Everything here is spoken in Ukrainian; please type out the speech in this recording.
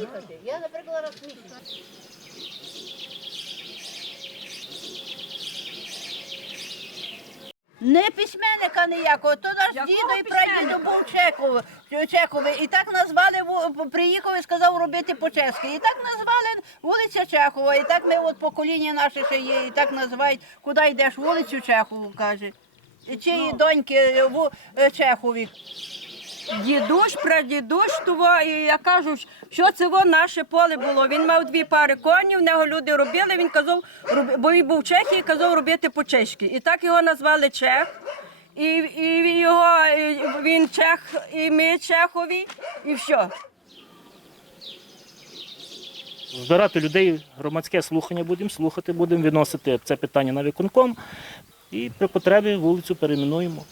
їхати. Я, наприклад, раз в місяць. Не письменника ніякого, то наш дідо і прадідо був Чехов, Чеховий. І так назвали, ву- приїхав і сказав робити по-чеськи. І так назвали вулиця Чехова. І так ми от покоління наше ще є, і так називають, куди йдеш, вулицю Чехову, каже. І Чиї доньки е, ву- е, Чехові. Дідусь, прадідусь, того, і я кажу, що це во наше поле було. Він мав дві пари конів, в нього люди робили. Він казав, бо він був в Чехії, казав робити по-чеськи. І так його назвали Чех. І, і його і він Чех, і ми Чехові, і все. збирати людей, громадське слухання будемо слухати, будемо виносити це питання на виконком і при потребі вулицю перейменуємо.